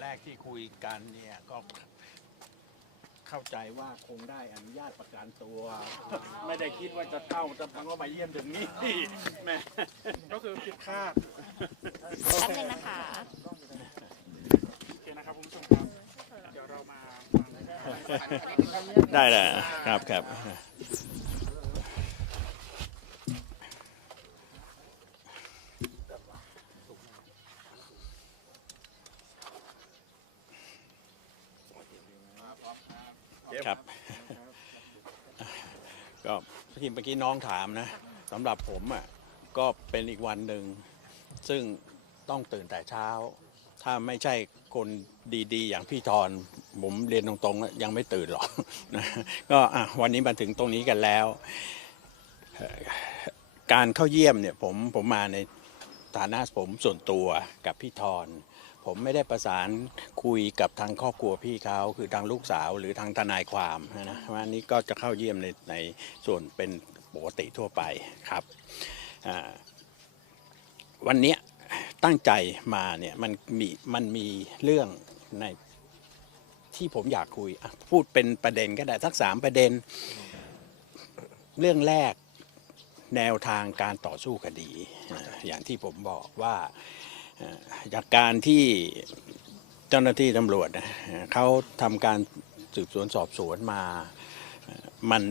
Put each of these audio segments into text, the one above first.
แรกที่คุยกันเนี่ยก็เข้าใจว่าคงได้อนุญาตประกันตัว ไม่ได้คิดว่าจะเข้าจะพังว่ามาเยี่ยมถึงนี่แหม่ก็คือผิดคาดแป๊บนึงนะคะโอเคนะครับคุณผู้ชมครับ เดี๋ยวเรามาได้เลยครับครับ ครับ ก็ที่เมื่อกี้น้องถามนะสำหรับผมอะก็เป็นอีกวันหนึ่ง ซึ่งต้องตื่นแต่เช้า ถ้าไม่ใช่คนดีๆ อย่างพี่ทอนผมเรียนตรงๆ ยังไม่ตื่นหรอกนะก็วันนี้มาถึงตรงนี้กันแล้ว การเข้าเยี่ยมเนี่ยผมผมมาในฐานะผมส่วนตัวกับพี่ทอน ผมไม่ได้ประสานคุยกับทางครอบครัวพี่เขาคือทางลูกสาวหรือทางทนายความนะวันนี้ก็จะเข้าเยี่ยมในในส่วนเป็นปกติทั่วไปครับวันนี้ตั้งใจมาเนี่ยมันมีมันมีเรื่องในที่ผมอยากคุยพูดเป็นประเด็นก็ได้สักสามประเด็น เรื่องแรกแนวทางการต่อสู้คดี อย่างที่ผมบอกว่า จากการที่เจ้าหน้าที่ตำรวจเขาทำการสืบสวนสอบสวนมา มัน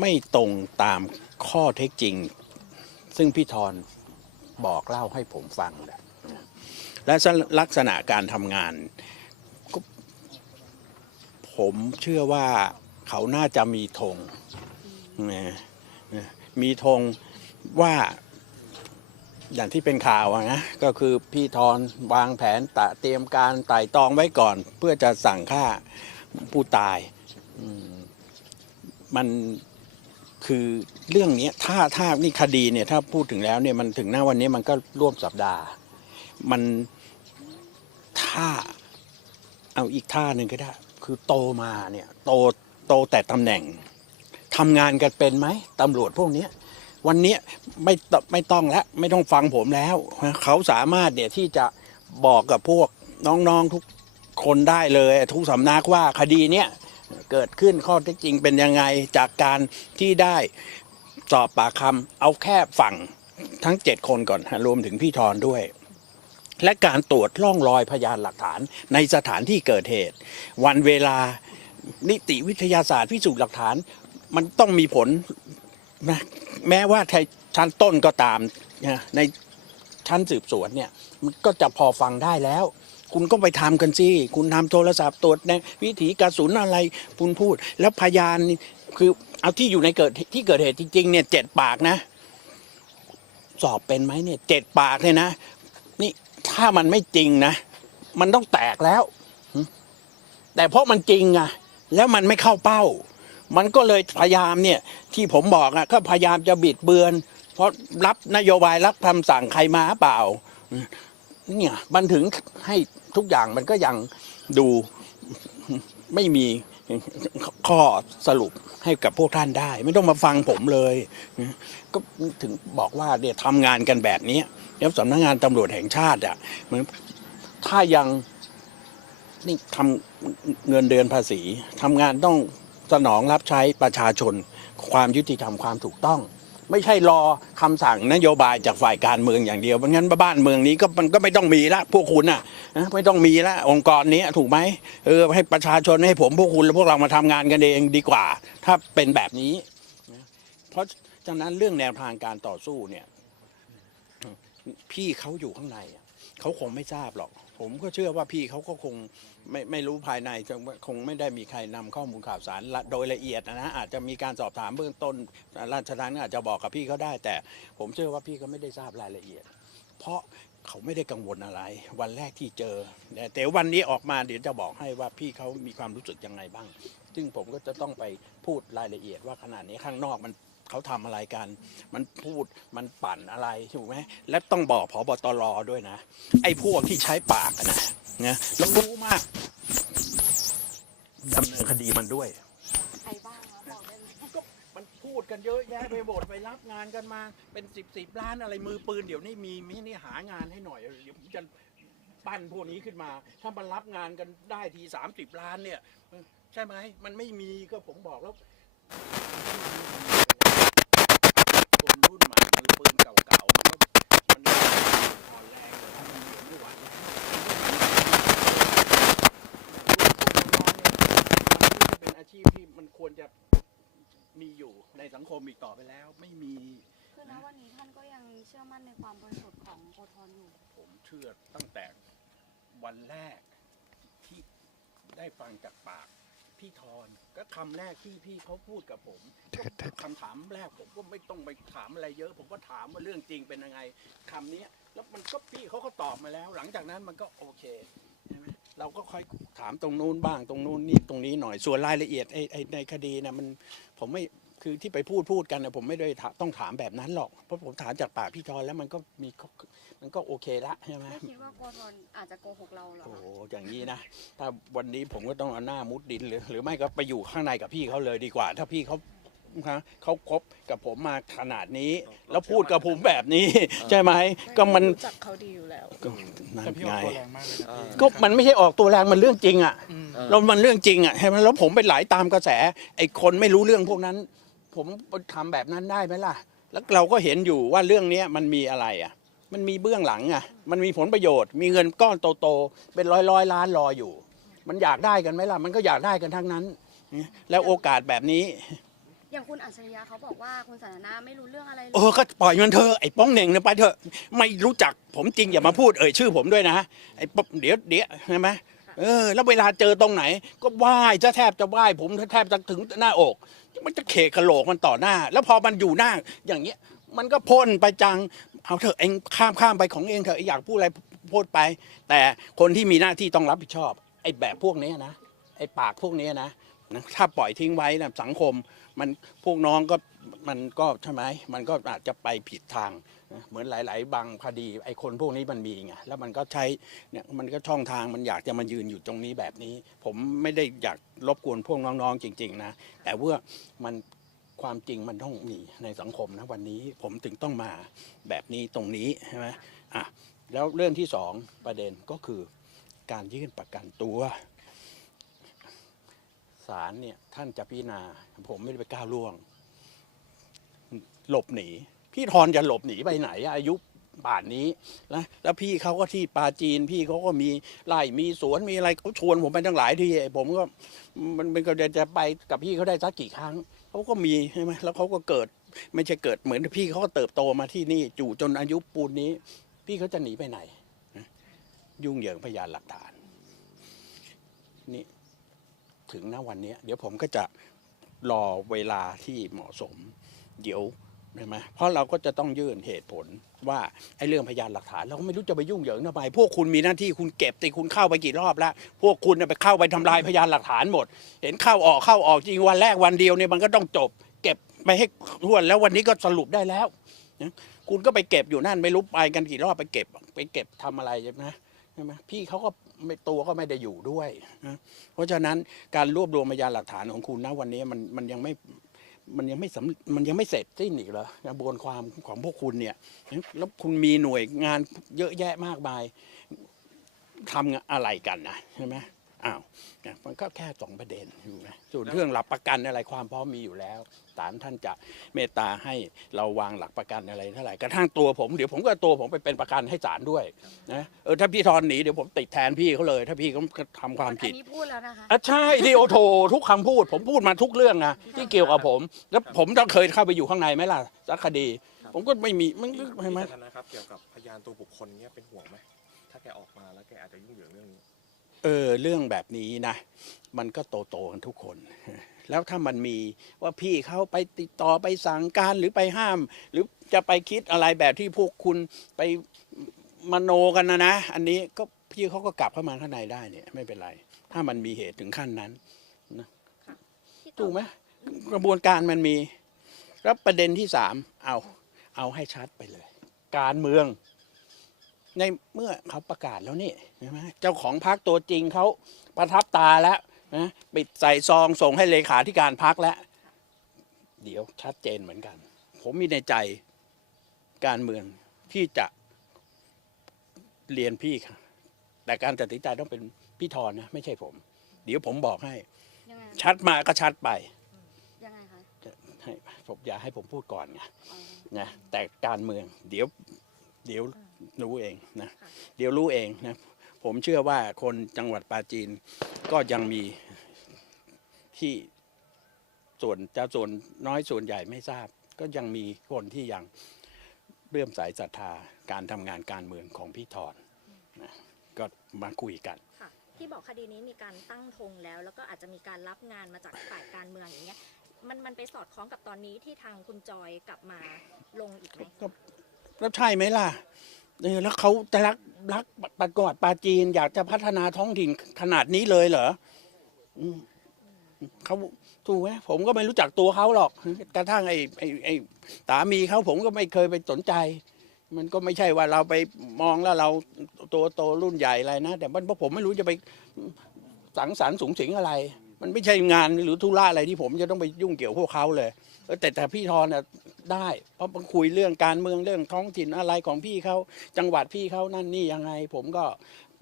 ไม่ตรงตามข้อเท็จจริง ซึ่งพี่ทอนบอกเล่าให้ผมฟัง และลักษณะการทำงานก็ผมเชื่อว่าเขาน่าจะมีธงมีธงว่า อย่างที่เป็นข่าวนะก็คือพี่ทอนวางแผนตะเตรียมการไต่ตองไว้ก่อน เพื่อจะสั่งฆ่าผู้ตายมันคือเรื่องนี้ถ้าถ้านี่คดีเนี่ยถ้าพูดถึงแล้วเนี่ยมันถึงหน้าวันนี้มันก็ร่วมสัปดาห์ มันถ้าเอาอีกท่าหนึ่งก็ได้ คือโตมาเนี่ย โตโตแต่ตำแหน่งทำงานกันเป็นไหมตำรวจพวกนี้ วันนี้ไม่ตไม่ต้องแล้วไม่ต้องฟังผมแล้วเขาสามารถเนี่ยที่จะบอกกับพวกน้องๆทุกคนได้เลยทุกสำนักว่าคดีเนี้ยเกิดขึ้นข้อเท็จจริงเป็นยังไงจากการที่ได้สอบปากคำเอาแค่ฝั่งทั้งเจ็ดคนก่อนรวมถึงพี่ทอนด้วย และการตรวจร่องรอยพยานหลักฐานในสถานที่เกิดเหตุ วันเวลานิติวิทยาศาสตร์พิสูจน์หลักฐาน มันต้องมีผล นะแม้ว่าในชั้นต้นก็ตามนะในชั้นสืบสวนเนี่ยมันก็จะพอฟังได้แล้ว คุณก็ไปทำกันสิคุณทำโทรศัพท์ตรวจในวิถีกระสุนอะไรคุณพูด แล้วพยานคือเอาที่อยู่ในเกิดที่เกิดเหตุจริงๆเนี่ยเจ็ดปากนะ สอบเป็นไหมเนี่ยเจ็ดปากเลยนะ นี่ถ้ามันไม่จริงนะ มันต้องแตกแล้ว แต่เพราะมันจริงอะแล้วมันไม่เข้าเป้า มันก็เลยพยายามเนี่ยที่ผมบอกอะก็พยายามจะบิดเบือน เพราะรับนโยบายรับคำสั่งใครมาเปล่าเนี่ยมันถึงให้ทุกอย่างมันก็ยังดูไม่มีข้อสรุปให้กับพวกท่านได้ ไม่ต้องมาฟังผมเลย ก็ถึงบอกว่าเนี่ยทำงานกันแบบนี้แล้วสำนักงานตำรวจแห่งชาติอะมันถ้ายังนี่ทำเงินเดือนภาษีทำงานต้อง สนองรับใช้ประชาชน ความยุติธรรมความถูกต้อง ไม่ใช่รอคำสั่งนโยบายจากฝ่ายการเมืองอย่างเดียวเพราะงั้นบ้านเมืองนี้ก็มันก็ไม่ต้องมีละพวกคุณน่ะไม่ต้องมีละองค์กรนี้ถูกไหมเออให้ประชาชนให้ผมพวกคุณและพวกเรามาทำงานกันเองดีกว่า ถ้าเป็นแบบนี้ เพราะฉะนั้นเรื่องแนวทางการต่อสู้เนี่ยพี่เขาอยู่ข้างในเขาคงไม่ทราบหรอก ผมก็เชื่อว่าพี่เขาก็คงไม่ไม่รู้ภายในคงไม่ได้มีใครนำข้อมูลข่าวสารโดยละเอียดนะอาจจะมีการสอบถามเบื้องต้นราชทัณฑ์อาจจะบอกกับพี่เขาได้ แต่ผมเชื่อว่าพี่ก็ไม่ได้ทราบรายละเอียด เพราะเขาไม่ได้กังวลอะไร วันแรกที่เจอ แต่วันนี้ออกมาเดี๋ยวจะบอกให้ว่าพี่เขามีความรู้สึกยังไงบ้าง ซึ่งผมก็จะต้องไปพูดรายละเอียดว่าขนาดนี้ข้างนอกมัน เขาทำอะไรกัน มันพูดมันปั่นอะไรถูกไหมและต้องบอกพบตรด้วยนะ ไอ้พวกที่ใช้ปากนะนะแล้วรู้มากดำเนินคดีมันด้วยใครบ้างคะบอกได้ไหมก็มันพูดกันเยอะแยะไปหมดไปรับงานกันมาเป็นสิบสิบล้านอะไรมือปืนเดี๋ยวนี้มีมีนี่หางานให้หน่อยเดี๋ยวผมจะปั้นพวกนี้ขึ้นมา ถ้ามันรับงานกันได้ทีสามสิบล้านเนี่ย ใช่ไหมมันไม่มีก็ผมบอกแล้ว คมอีกต่อไปแล้วไม่มี คือณวันนี้ท่านก็ยังเชื่อมั่นในความบริสุทธิ์ของโอทอนอยู่ ผมเชื่อตั้งแต่วันแรกที่ได้ฟังจากปากพี่ทอนก็คำแรกที่พี่เขาพูดกับผมก็คำถามแรกผมก็ไม่ต้องไปถามอะไรเยอะ ผมก็ถามว่าเรื่องจริงเป็นยังไงคำนี้แล้วมันก็พี่เขาก็ตอบมาแล้ว หลังจากนั้นมันก็โอเคใช่ไหมเราก็ค่อยถามตรงนู้นบ้างตรงนู้นนี่ตรงนี้หน่อยส่วนรายละเอียดไอ้ไอ้ในคดีนะมันผมไม่ คือที่ไปพูดพูดกันนะผมไม่ได้ถามต้องถามแบบนั้นหรอก เพราะผมถามจากปากพี่ทอนแล้วมันก็มีมันก็โอเคละใช่ไหมไม่คิดว่าโอทอนอาจจะโกหกเราเหรอโอ้คะโหอย่างนี้นะ ถ้าวันนี้ผมก็ต้องเอาหน้ามุดดินหรือ หรือไม่ก็ไปอยู่ข้างในกับพี่เขาเลยดีกว่า ถ้าพี่เขาฮะเขาคบกับผมมาขนาดนี้ แล้วพูดกับผมแบบนี้ ใช่ไหมก็มันรู้จักเขาดีอยู่แล้วก็นั่นแต่พี่อไงอกตัวแรงมากเลยนะพี่ก็มันไม่ใช่ออกตัวแรงมันเรื่องจริงอะอืมแล้วมันเรื่องจริงอะใช่ไหมแล้วผมไปไหลตามกระแสไอ้คนไม่รู้เรื่องพวกนั้น ผมทำแบบนั้นได้ไหมล่ะ แล้วเราก็เห็นอยู่ว่าเรื่องเนี้ยมันมีอะไรอะ มันมีเบื้องหลังอะ มันมีผลประโยชน์ มีเงินก้อนโตๆ เป็นร้อยร้อยๆล้านรออยู่ มันอยากได้กันไหมล่ะ มันก็อยากได้กันทั้งนั้น แล้วโอกาสแบบนี้ อย่างคุณอัจฉริยะเขาบอกว่าคุณสันทนาไม่รู้เรื่องอะไรเลเอยอก็ปล่อยมันเถอะไอ้ป้องเหน่งเนี่ยไปเถอะ ไม่รู้จักผมจริงอย่ามาพูดเอ่ยชื่อผมด้วยนะ ไอ้ป๊อปเดี๋ยวเดี๋ยวใช่ไหมเออ แล้วเวลาเจอตรงไหน ก็ไหว้จะแทบจะไหว้ผมแทบจะถึงหน้าอก มันจะเขกกระโหลกมันต่อหน้า แล้วพอมันอยู่หน้าอย่างเงี้ย มันก็พ่นไปจัง เอาเถอะเองข้ามข้ามไปของเองเถอะอยากพูดอะไรพูดไป แต่คนที่มีหน้าที่ต้องรับผิดชอบ ไอ้แบบพวกนี้นะไอ้ปากพวกนี้นะนะถ้าปล่อยทิ้งไว้นะสังคม มันพวกน้องก็มันก็ใช่ไหมมันก็อาจจะไปผิดทาง เหมือนหลาย ๆ บางคดีไอ้คนพวกนี้มันมีไงแล้วมันก็ใช้เนี่ยมันก็ช่องทางมันอยากจะมายืนอยู่ตรงนี้แบบนี้ ผมไม่ได้อยากรบกวนพวกน้อง ๆ จริง ๆ นะ แต่ว่ามันความจริงมันต้องมีในสังคมนะวันนี้ผมถึงต้องมาแบบนี้ตรงนี้ใช่ไหมอะแล้วเรื่องที่สองประเด็นก็คือการยื่นประกันตัวศาลเนี่ยท่านจะพิจารณาผมไม่ได้ไปก้าวล่วง หลบหนี พี่ทอนจะหลบหนีไปไหนอายุป่านนี้นะแล้วพี่เขาก็ที่ปาจีน พี่เขาก็มีไร่มีสวนมีอะไรเขาชวนผมไปตั้งหลายที่ผมก็มันเป็นก็จะไปกับพี่เขาได้สักกี่ครั้งเขาก็มีใช่ไหมแล้วเขาก็เกิดไม่ใช่เกิดเหมือนพี่เขาก็เติบโตมาที่นี่จู่จนอายุปูนนี้ พี่เขาจะหนีไปไหนนะยุ่งเหยิงพยานหลักฐานนี่ถึงณวันนี้เดี๋ยวผมก็จะรอเวลาที่เหมาะสม เดี๋ยว ใช่ไหมเพราะเราก็จะต้องยื่นเหตุผลว่าไอ้เรื่องพยานหลักฐาน เราก็ไม่รู้จะไปยุ่งเหยิงทำไมพวกคุณมีหน้าที่คุณเก็บติคุณเข้าไปกี่รอบแล้ว พวกคุณน่ะไปเข้าไปทำลายพยานหลักฐานหมด เห็นเข้าออกเข้าออกจริงวันแรกวันเดียวเนี่ยมันก็ต้องจบ เก็บไปให้ทั่วนแล้ววันนี้ก็สรุปได้แล้วคุณก็ไปเก็บอยู่นั่นไม่รู้ไปกันกี่รอบไปเก็บ ไปเก็บทำอะไรใช่ไหมใช่ไหมพี่เขาก็ไม่ตัวก็ไม่ได้อยู่ด้วยนะเพราะฉะนั้นการรวบรวมพยานหลักฐานของคุณนะวันนี้มันมันยังไม่ มันยังไม่สำมันยังไม่เสร็จสิ้นอีกเหรอกระบวนความของพวกคุณเนี่ย แล้วคุณมีหน่วยงานเยอะแยะมากมายทำอะไรกันนะใช่ไหม อ้าวเนี่ยมันก็แค่สองประเด็นอยู่นะส่วนเรื่องหลักประกันอะไรความพร้อมมีอยู่แล้วศาลท่านจะเมตตาให้เราวางหลักประกันอะไรเท่าไหร่กระทั่งตัวผมเดี๋ยวผมก็เอาตัวผมไปเป็นประกันให้ศาลด้วยนะเออถ้าพี่ทอนหนีเดี๋ยวผมติดแทนพี่เขาเลย ถ้าพี่เขาทำความอัผิดนนี้พูดแล้วนะคะอะใช่ที่โอโททุกคำพูด ผมพูดมาทุกเรื่องนะที่เกี่ยวกับผม แล้วผมต้องเคยเข้าไปอยู่ข้างในไหมล่ะสักคดี ผมก็ไม่มีมันก็ใช่ไหม พี่สันนะครับเกี่ยวกับพยานตัวบุคคลเนี่ยเป็นห่วงไหมถ้าแกออกมาแล้วแกอาจจะยุ่งเหยิงเรื่องนี้ เออเรื่องแบบนี้นะ มันก็โตโตๆกันทุกคน แล้วถ้ามันมีว่าพี่เขาไปติดต่อไปสั่งการหรือไปห้าม หรือจะไปคิดอะไรแบบที่พวกคุณไปมโนกันนะนะ อันนี้ก็พี่เขาก็กลับเข้ามาข้างในได้เนี่ยไม่เป็นไร ถ้ามันมีเหตุถึงขั้นนั้นพี่ถูกไหมกระบวนการมันมี แล้วประเด็นที่สามเอา เอาให้ชัดไปเลย การเมือง ในเมื่อเขาประกาศแล้วนี่ใช่ไหมเจ้าของพักตัวจริงเขาประทับตาแล้วนะปิดใส่ซองส่งให้เลขาธิการพักแล้ว เดี๋ยวชัดเจนเหมือนกัน ผมมีในใจการเมืองที่จะเรียนพี่แต่การตัดสินใจต้องเป็นพี่ทอนนะ ไม่ใช่ผม เดี๋ยวผมบอกให้ยังไงชัดมาก็ชัดไปยังไงคะให้ผมอย่าให้ผมพูดก่อนไงอ๋อนะแต่การเมือง เดี๋ยวเดี๋ยว รู้เองนะค่ะเดี๋ยวรู้เองนะผมเชื่อว่าคนจังหวัดปราจีนก็ยังมีที่ส่วนจะส่วนน้อยส่วนใหญ่ไม่ทราบ ก็ยังมีคนที่ยังเลื่อมใสศรัทธาการทำงานการเมืองของพี่ทอนนะก็มาคุยกันค่ะที่บอกคดีนี้มีการตั้งธงแล้ว แล้วก็อาจจะมีการรับงานมาจากฝ่ายการเมืองอย่างเงี้ยมันมันไปสอดคล้องกับตอนนี้ที่ทางคุณจอยกลับมาลงอีกไหมแล้วใช่ไหมล่ะ เออแล้วเขาจะรักรักประกวดปาจีน อยากจะพัฒนาท้องถิ่นขนาดนี้เลยเหรออืมเขาถูกไหมผมก็ไม่รู้จักตัวเขาหรอกกระทั่งไอ้ไอ้ไอ้สามีเขาผมก็ไม่เคยไปสนใจ มันก็ไม่ใช่ว่าเราไปมองแล้วเราตัวโตรุ่นใหญ่อะไรนะแต่เพราะผมไม่รู้จะไปสังสรรค์สูงสิงอะไร มันไม่ใช่งานหรือธุระอะไรที่ผมจะต้องไปยุ่งเกี่ยวพวกเขาเลย แต่แต่พี่ทอนน่ะได้ เพราะมันคุยเรื่องการเมืองเรื่องท้องถิ่นอะไรของพี่เขาจังหวัดพี่เขานั่นนี่ยังไง ผมก็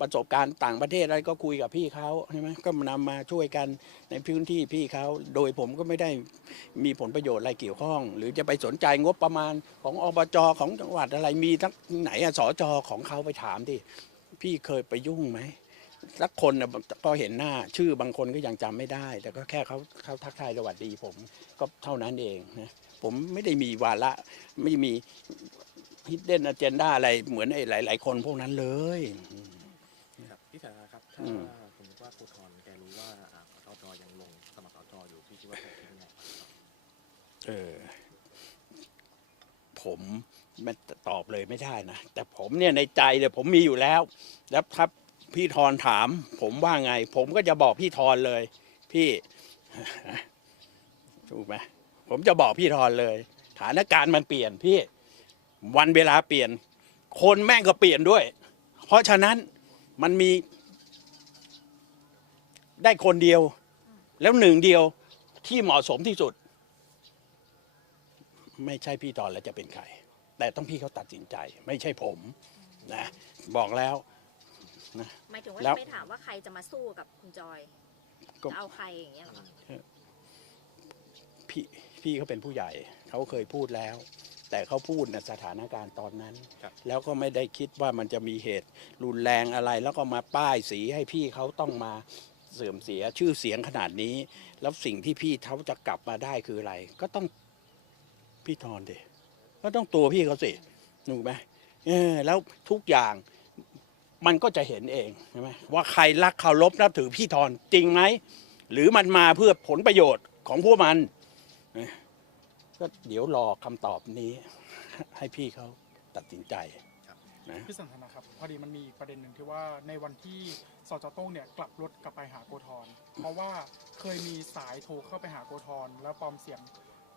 ประสบการณ์ต่างประเทศอะไรก็คุยกับพี่เขาใช่ไหมก็นำมาช่วยกันในพื้นที่พี่เขาโดยผมก็ไม่ได้มีผลประโยชน์อะไรเกี่ยวข้อง หรือจะไปสนใจงบประมาณของอบจของจังหวัดอะไรมีทั้งไหนอะสจของเขาไปถามดิพี่เคยไปยุ่งไหม สักคนนะก็เห็นหน้าชื่อบางคนก็ยังจำไม่ได้ แต่ก็แค่เขาเขาทักทายสวัสดีผมก็เท่านั้นเองนะผมไม่ได้มีวาระไม่มีฮิดเด้นอเจนดาอะไรเหมือนไอ้หลาย ๆ คนพวกนั้นเลย ครับพี่สาครับถ้าอืม สมมติว่าครูทอนแกรู้ว่าอ่าสจยังลงสมัครสจอยู่พี่คิดว่าจะคิดยังไงเออผมไม่ตอบเลยไม่ได้นะแต่ผมเนี่ยในใจเนี่ยผมมีอยู่แล้ว แล้วถ้า พี่ทอนถาม ผมว่าไง ผมก็จะบอกพี่ทอนเลย พี่ถูกไหมผมจะบอกพี่ทอนเลยฐานการณ์มันเปลี่ยนพี่วันเวลาเปลี่ยน คนแม่งก็เปลี่ยนด้วย เพราะฉะนั้นมันมี ได้คนเดียว แล้วหนึ่งเดียวที่เหมาะสมที่สุด ไม่ใช่พี่ทอนแล้วจะเป็นใคร แต่ต้องพี่เขาตัดสินใจ ไม่ใช่ผมนะบอกแล้ว หมายถึงว่าแล้ว จะไปถามว่าใครจะมาสู้กับคุณจอยก็จะเอาใครอย่างเงี้ยเหรอคะพี่พี่เขาเป็นผู้ใหญ่ เขาเคยพูดแล้ว แต่เขาพูดในสถานการณ์ตอนนั้น ครับ แล้วก็ไม่ได้คิดว่ามันจะมีเหตุรุนแรงอะไร แล้วก็มาป้ายสีให้พี่เขาต้องมาเสื่อมเสียชื่อเสียงขนาดนี้ แล้วสิ่งที่พี่เขาจะกลับมาได้คืออะไร ก็ต้องพี่ทอนเดก็ต้องตัวพี่เขาสิ ถูกไหมเออแล้วทุกอย่าง มันก็จะเห็นเองใช่ไหมว่าใครรักเคารพนับถือพี่ทอนจริงไหมหรือมันมาเพื่อผลประโยชน์ของพวกมันเอ้ยก็เดี๋ยวรอคำตอบนี้ ให้พี่เขาตัดสินใจนะพี่สันทนาครับพอดีมันมีอีกประเด็นหนึ่งที่ว่าในวันที่สจโต้งเนี่ยกลับรถกลับไปหาโกธรเพราะว่าเคยมีสายโทรเข้าไปหาโกธรแล้วปลอมเสียง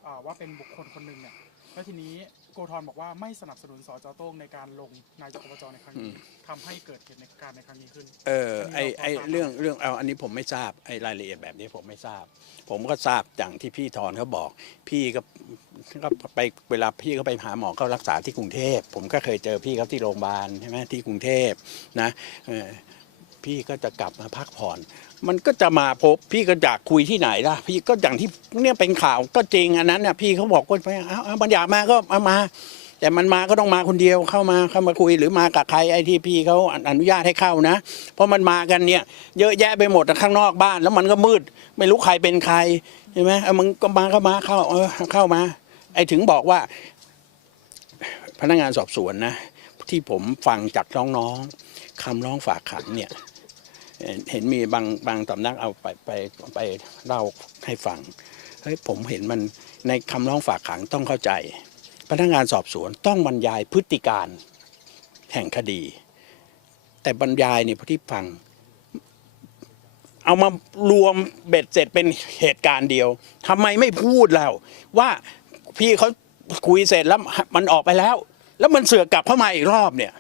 อ่าว่าเป็นบุคคลคนหนึ่งเนี่ยแล้วทีนี้ โกธรบอกว่าไม่สนับสนุนสจโต้งในการลงนายกอบจในครั้งนี้ทำให้เกิดเหตุในการในครั้งนี้ขึ้น เออไอไอเรื่องเรื่องเอาอันนี้ผมไม่ทราบไอรายละเอียดแบบนี้ผมไม่ทราบ ผมก็ทราบอย่างที่พี่ทอนเขาบอก พี่ก็ก็ไปเวลาพี่เขาไปหาหมอเขารักษาที่กรุงเทพ ผมก็เคยเจอพี่เขาที่โรงพยาบาลใช่ไหมที่กรุงเทพนะเออพี่ก็จะกลับมาพักผ่อน มันก็จะมาพบพี่ก็อยากคุยที่ไหนล่ะ พี่ก็อย่างที่เนี่ยเป็นข่าวก็จริงอันนั้นน่ะพี่เขาบอกว่าไปเอาเอาบัญญัติมาก็เอามา แต่มันมาก็ต้องมาคนเดียวเข้ามาเข้ามาคุยหรือมากับใครไอ้ที่พี่เขาอนุญาตให้เข้านะ เพราะมันมากันเนี่ย เยอะแยะไปหมดข้างนอกบ้าน แล้วมันก็มืด ไม่รู้ใครเป็นใครใช่ไหมเอามึงก็มาก็มาเข้าเออเข้ามา ไอถึงบอกว่า พนักงานสอบสวนนะ ที่ผมฟังจากน้องๆคำร้องฝากขังเนี่ย เห็นมีบางบางสำนักเอาไปไปไปเล่าให้ฟังเฮ้ยผมเห็นมันในคำร้องฝากขังต้องเข้าใจ พนักงานสอบสวนต้องบรรยายพฤติการแห่งคดี แต่บรรยายเนี่ยพอที่ฟัง เอามารวมเบ็ดเสร็จเป็นเหตุการณ์เดียวทำไมไม่พูดแล้ว ว่าพี่เขาคุยเสร็จแล้วมันออกไปแล้ว แล้วมันเสือกกลับเข้ามาอีกรอบเนี่ย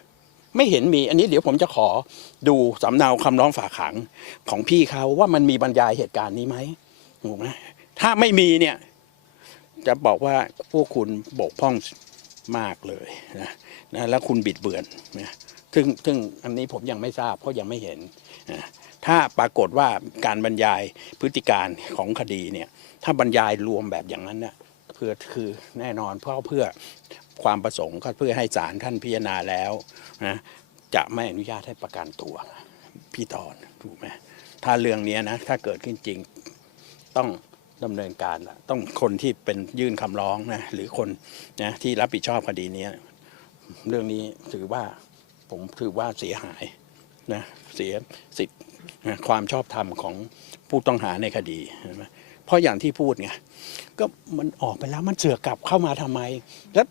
ไม่เห็นมีอันนี้เดี๋ยวผมจะขอดูสำเนาคำร้องฝากขังของพี่เขาว่ามันมีบรรยายเหตุการณ์นี้ไหมถูกไหมถ้าไม่มีเนี่ย จะบอกว่าพวกคุณบกพร่องมากเลยนะนะแล้วคุณบิดเบือนนะซึ่งซึ่งอันนี้ผมยังไม่ทราบเพราะยังไม่เห็นอ่าถ้าปรากฏว่าการบรรยายพฤติการของคดีเนี่ย ถ้าบรรยายรวมแบบอย่างนั้นน่ะเพื่อคือแน่นอนเพราะเพื่อ ความประสงค์ก็เพื่อให้ศาลท่านพิจารณาแล้วนะจะไม่อนุญาตให้ประกันตัวพี่ตอนถูกไหมถ้าเรื่องนี้นะถ้าเกิดขึ้นจริงต้องดำเนินการละต้องคนที่เป็นยื่นคำร้องนะหรือคนนะที่รับผิดชอบคดีนี้เรื่องนี้ถือว่าผมถือว่าเสียหายนะเสียสิทธิ์นะความชอบธรรมของผู้ต้องหาในคดีเพราะอย่างที่พูดไงก็มันออกไปแล้วมันเสือกกลับเข้ามาทำไม แล้ว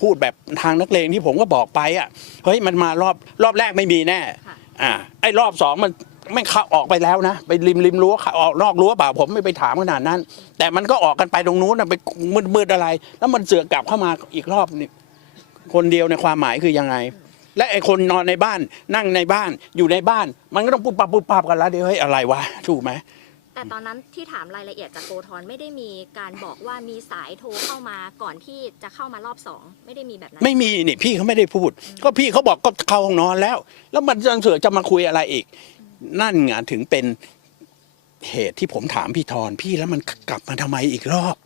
พูดแบบทางนักเลงที่ผมก็บอกไปอะเฮ้ยมันมารอบรอบแรกไม่มีแน่ค่ะอ่าไอ้รอบสองมันไม่เข้าออกไปแล้วนะ ไปริมริมรั้วออกนอกรั้วเปล่าผมไม่ไปถามขนาดนั้น แต่มันก็ออกกันไปตรงนู้นนะไปมืดมืดๆอะไร แล้วมันเสือกกลับเข้ามาอีกรอบนี่คนเดียวในความหมายคือยังไง และไอ้คนนอนในบ้านนั่งในบ้านอยู่ในบ้าน มันก็ต้องปุ๊บปับปุ๊บปับกันแล้วเดี๋ยวเฮ้ยอะไรวะถูกไหม แต่ตอนนั้นที่ถามรายละเอียดจากโกทอนไม่ได้มีการบอกว่ามีสายโทรเข้ามาก่อนที่จะเข้ามารอบสองไม่ได้มีแบบนั้นไม่มีนี่พี่เขาไม่ได้พูด ก็พี่เขาบอกก็เข้าห้องนอนแล้ว แล้วมันจะเสือกจะมาคุยอะไรอีก นั่นไงถึงเป็นเหตุที่ผมถามพี่ทอนพี่แล้วมันกลับมาทำไมอีกรอบ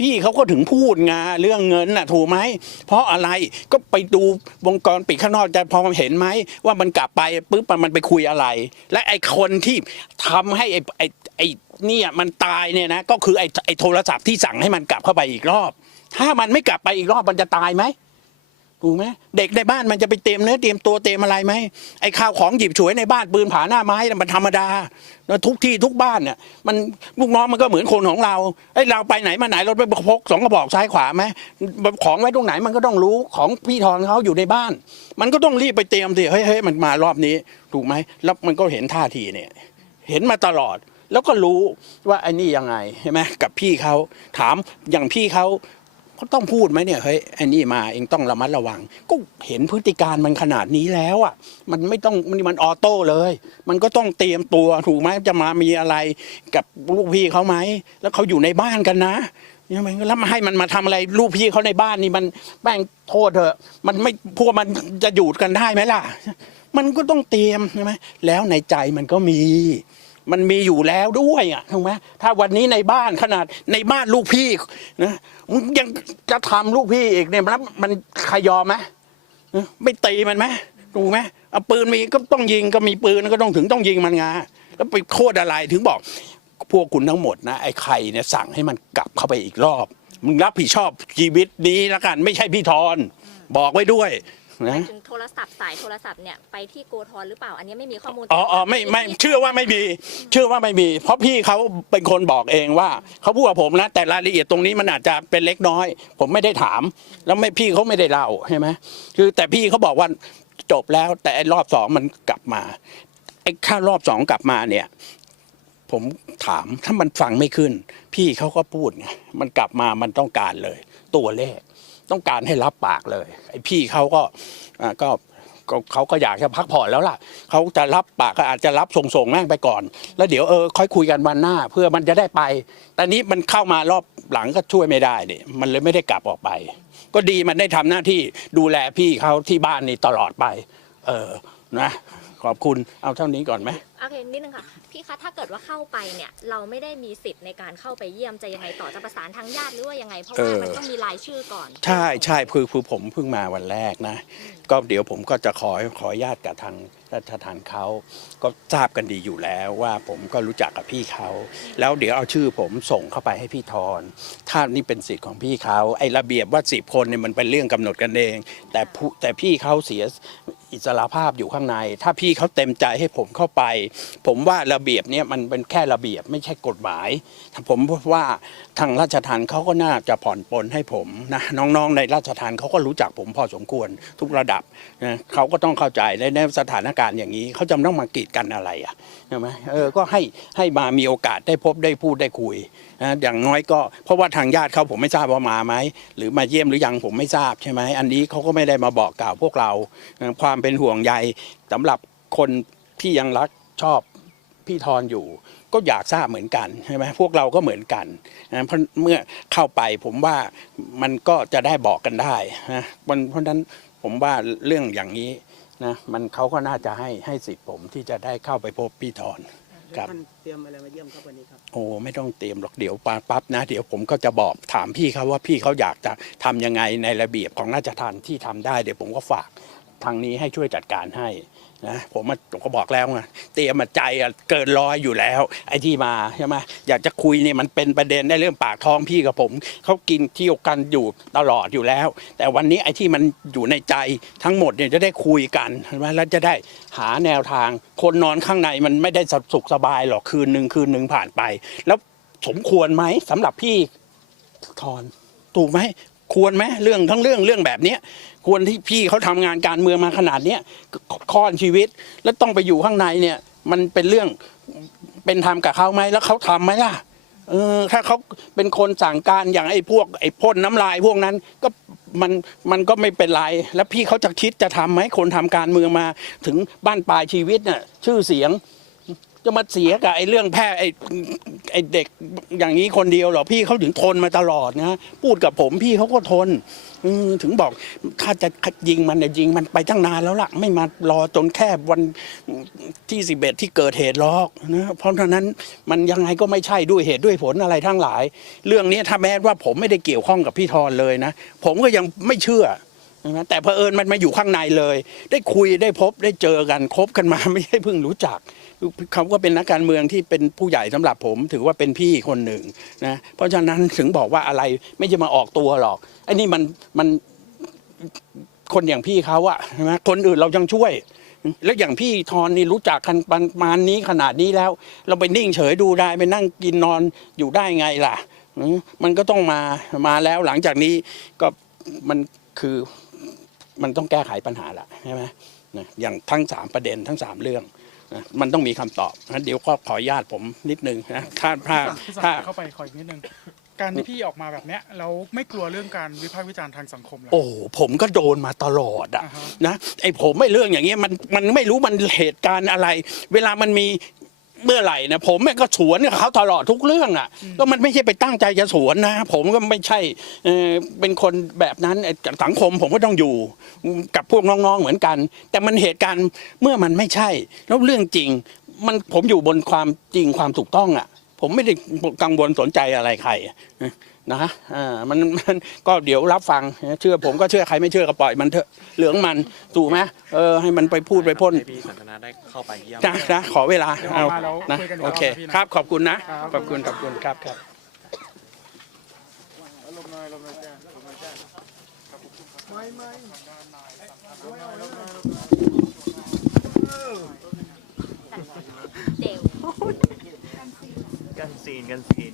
พี่เขาก็ถึงพูดไงาเรื่องเงินน่ะถูกไหมเพราะอะไรก็ไปดูวงกรปิดข้างนอกจะพอเห็นไหมว่ามันกลับไปปุ๊บมันไปคุยอะไร และไอ้คนที่ทำให้ไอ้ไอ้ไอ้เนี่ยมันตายเนี่ยนะก็คือไอ้ไอ้โทรศัพท์ที่สั่งให้มันกลับเข้าไปอีกรอบ ถ้ามันไม่กลับไปอีกรอบมันจะตายไหม ถูกไหมเด็กในบ้านมันจะไปเตรียมเนื้อเตรียมตัวเตรียมอะไรไหมไอ้ข้าวของหยิบฉวยในบ้านปืนผาหน้าไม้มันธรรมดาแล้วทุกที่ทุกบ้านเนี่ยมันลูกน้องมันก็เหมือนคนของเราไอ้เราไปไหนมาไหนเราไปพกสองกระบอกซ้ายขวาไหมของไว้ตรงไหนมันก็ต้องรู้ของพี่ทอนเขาอยู่ในบ้าน มันก็ต้องรีบไปเตรียมสิเฮ้ยเฮ้ยมันมารอบนี้ ถูกไหมแล้วมันก็เห็นท่าทีเนี่ย เห็นมาตลอดแล้วก็รู้ว่าไอ้นี่ยังไงใช่ไหมกับพี่เขาถามอย่างพี่เขา เขาต้องพูดไหมเนี่ยเฮ้ยไอ้นี่มาเองต้องระมัดระวัง ก็เห็นพฤติการมันขนาดนี้แล้วอะมันไม่ต้องมันมันออโต้เลย มันก็ต้องเตรียมตัวถูกไหมจะมามีอะไรกับลูกพี่เขาไหมแล้วเขาอยู่ในบ้านกันนะใช่ไหมแล้วมาให้มันมาทำอะไรลูกพี่เขาในบ้านนี่มันแม่งโทษเถอะ มันไม่พวกมันจะอยู่กันได้ไหมล่ะ มันก็ต้องเตรียมใช่ไหมแล้วในใจมันก็มี มันมีอยู่แล้วด้วยอะถูกไหมถ้าวันนี้ในบ้านขนาดในบ้านลูกพี่นะมึงยังจะทำลูกพี่อีกเนี่ยมันมันใครยอมไหมไม่ตีมันไหมถูกไหมเอาปืนมีก็ต้องยิงก็มีปืนก็ต้องถึงต้องยิงมันไงแล้วไปโคตรอะไรถึงบอก พวกคุณทั้งหมดนะไอ้ใครเนี่ยสั่งให้มันกลับเข้าไปอีกรอบมึงรับผิดชอบชีวิตนี้ล้วกัน ไม่ใช่พี่ทอนบอกไว้ด้วย นะ ถึงโทรศัพท์สายโทรศัพท์เนี่ยไปที่โกทอนหรือเปล่า อันนี้ไม่มีข้อมูลอ๋ออ๋อไม่ไม่เชื่อว่าไม่มี เชื่อว่าไม่มี เพราะพี่เขาเป็นคนบอกเองว่าเขาพูดกับผมนะ แต่รายละเอียดตรงนี้มันอาจจะเป็นเล็กน้อย ผมไม่ได้ถาม แล้วไม่พี่เขาไม่ได้เล่าใช่ไหมคือแต่พี่เขาบอกว่าจบแล้ว แต่ไอ้รอบสองมันกลับมาไอ้ข้ารอบสองกลับมาเนี่ย ผมถามถ้ามันฟังไม่ขึ้น พี่เขาก็พูดไงมันกลับมามันต้องการเลย ตัวเลข ต้องการให้รับปากเลยไอ้พี่เขาก็ก็เขาก็อยากจะพักผ่อนแล้วล่ะเขาจะรับปากก็อาจจะรับส่งๆแม่งไปก่อน แล้วเดี๋ยวเออค่อยคุยกันวันหน้า เพื่อมันจะได้ไป แต่นี้มันเข้ามารอบหลังก็ช่วยไม่ได้เนี่ยมันเลยไม่ได้กลับออกไป ก็ดีมันได้ทำหน้าที่ดูแลพี่เขาที่บ้านนี่ตลอดไป เออนะขอบคุณเอาเท่านี้ก่อนไหม โอเคนิดนึงค่ะพี่คะถ้าเกิดว่าเข้าไปเนี่ยเราไม่ได้มีสิทธิ์ในการเข้าไปเยี่ยมจะยังไงต่อจะประสานทางญาติหรือว่ายังไงเพราะว่าเออมันต้องมีรายชื่อก่อน ใช่ใช่คือคือผมเพิ่งมาวันแรกนะ ก็เดี๋ยวผมก็จะขอขออนุญาตกับทางราชทานเขาก็ทราบกันดีอยู่แล้วว่าผมก็รู้จักกับพี่เขาแล้วเดี๋ยวเอาชื่อผมส่งเข้าไปให้พี่ทอนถ้านี่เป็นสิทธิ์ของพี่เขาไอ้ระเบียบว่าสิบคนเนี่ยมันเป็นเรื่องกำหนดกันเอง แต่ผู้แต่พี่เขาเสียอิสระภาพอยู่ข้างใน ถ้าพี่เขาเต็มใจให้ผมเข้าไปผมว่าระเบียบเนี่ยมันเป็นแค่ระเบียบไม่ใช่กฎหมายผมว่าทางราชทานเขาก็น่าจะผ่อนปลนให้ผมนะน้องๆในราชทานเขาก็รู้จักผมพอสมควรทุกระดับนะเขาก็ต้องเข้าใจในในสถานการณ์อย่างนี้เขาจะต้องมากีดกันอะไรอะใช่ไหมเออก็ให้ให้มามีโอกาสได้พบได้พูดได้คุยนะอย่างน้อยก็เพราะว่าทางญาติเขาผมไม่ทราบว่ามาไหมหรือมาเยี่ยมหรือยังผมไม่ทราบใช่ไหมอันนี้เขาก็ไม่ได้มาบอกกล่าวพวกเรา ความเป็นห่วงใยสำหรับคนที่ยังรัก ชอบพี่ทอนอยู่ ก็อยากทราบเหมือนกันใช่ไหมพวกเราก็เหมือนกันนะเพราะเมื่อเข้าไปผมว่ามันก็จะได้บอกกันได้นะมันเพราะฉะนั้นผมว่าเรื่องอย่างนี้นะมันเขาก็น่าจะให้ให้สิทธิ์ผมที่จะได้เข้าไปพบพี่ทอนครับท่านเตรียมอะไรมาเยี่ยมครับวันนี้ครับโอ้ไม่ต้องเตรียมหรอกเดี๋ยวปาปั๊บนะ เดี๋ยวผมก็จะบอกถามพี่เขาว่าพี่เขาอยากจะทำยังไงในระเบียบของราชทานที่ทำได้ เดี๋ยวผมก็ฝากทางนี้ให้ช่วยจัดการให้ นะผมมาผมก็บอกแล้วไงเตรียมมาใจอะเกินร้อยอยู่แล้ว ไอ้ที่มาใช่ไหมอยากจะคุยเนี่ยมันเป็นประเด็นได้เรื่องปากท้องพี่กับผมเขากินเที่ยวกันอยู่ตลอดอยู่แล้ว แต่วันนี้ไอ้ที่มันอยู่ในใจทั้งหมดเนี่ยจะได้คุยกันใช่ไหมแล้วจะได้หาแนวทาง คนนอนข้างในมันไม่ได้สุขสบายหรอกคืนหนึ่งคืนหนึ่งผ่านไป แล้วสมควรไหมสำหรับพี่ทอนถูกไหม ควรไหมเรื่องทั้งเรื่องเรื่องแบบเนี้ยควรที่พี่เขาทำงานการเมืองมาขนาดเนี้ยค้อนชีวิตแล้วต้องไปอยู่ข้างในเนี่ย มันเป็นเรื่องเป็นธรรมกับเขาไหมแล้วเขาทำไหมล่ะเออถ้าเขาเป็นคนสั่งการอย่างไอ้พวกไอ้พ่นน้ำลายพวกนั้นก็มันมันก็ไม่เป็นไร แล้วพี่เขาจะคิดจะทำไหมคนทำการเมืองมาถึงบ้านปลายชีวิตน่ะชื่อเสียง จะมาเสียกับไอ้เรื่องแพร่ไอ้ไอ้เด็กอย่างนี้คนเดียวเหรอพี่เขาถึงทนมาตลอดนะพูดกับผมพี่เขาก็ทนถึงบอกถ้าจะยิงมันเนี่ยยิงมันไปตั้งนานแล้วล่ะ ไม่มารอจนแค่วันที่สิบเอ็ดที่เกิดเหตุหรอกนะเพราะฉะนั้นมันยังไงก็ไม่ใช่ด้วยเหตุด้วยผลอะไรทั้งหลาย เรื่องนี้ถ้าแม้ว่าผมไม่ได้เกี่ยวข้องกับพี่ทอนเลยนะ ผมก็ยังไม่เชื่อ นะแต่เผอิญมันมาอยู่ข้างในเลย ได้คุยได้พบได้เจอกันคบกันมาไม่ใช่เพิ่งรู้จักเขาก็เป็นนักการเมืองที่เป็นผู้ใหญ่สำหรับผม ถือว่าเป็นพี่คนหนึ่งนะเพราะฉะนั้นถึงบอกว่าอะไรไม่จะมาออกตัวหรอกไอ้นี่มันมันคนอย่างพี่เขาอะใช่ไหมคนอื่นเรายังช่วย แล้วอย่างพี่ทอนนี่รู้จักกันประมาณนี้ขนาดนี้แล้ว เราไปนิ่งเฉยดูได้ไปนั่งกินนอนอยู่ได้ไงล่ะ มันก็ต้องมามาแล้วหลังจากนี้ก็มันคือ มันต้องแก้ไขปัญหาละใช่ไหมนะอย่างทั้งสามประเด็นทั้งสามเรื่องนะมันต้องมีคำตอบนะเดี๋ยวก็ขออนุญาตผมนิดนึงนะถ้าถ้าพี่สถ้ามัครเข้าไปขออีกนิดนึง การที่พี่ออกมาแบบเนี้ยแล้วไม่กลัวเรื่องการวิพากษ์วิจารณ์ทางสังคมเหรอโอ้ผมก็โดนมาตลอดอะอ่าฮะ นะไอ้ผมไม่เรื่องอย่างเงี้ยมันมันไม่รู้มันเหตุการณ์อะไร เวลามันมี เมื่อไหร่นะผมแม่งก็สวนกับเขาตลอดทุกเรื่องอะ ก็มันไม่ใช่ไปตั้งใจจะสวนนะ ผมก็ไม่ใช่เออเป็นคนแบบนั้นไอ้สังคมผมก็ต้องอยู่กับพวกน้องๆเหมือนกัน แต่มันเหตุการณ์เมื่อมันไม่ใช่ แล้วเรื่องจริง มันผมอยู่บนความจริงความถูกต้องอะ ผมไม่ได้กังวลสนใจอะไรใคร นะอ่ามันมันก็เดี๋ยวรับฟังเชื่อผมก็เชื่อใครไม่เชื่อก็ปล่อยมันเถอะเหลืองมันถูกไหมเออให้มันไปพูดไปพ่นให้พี่สันทนาได้เข้าไปเยี่ยมนะนะขอเวลาเดี๋ยวอเอาอกมาแล้วนะคุยกันอีกโอเครอบนะพี่นะครับขอบคุณนะครับขอบคุณขอบคุณครับครับเดี๋ยวกันซีนกันซีน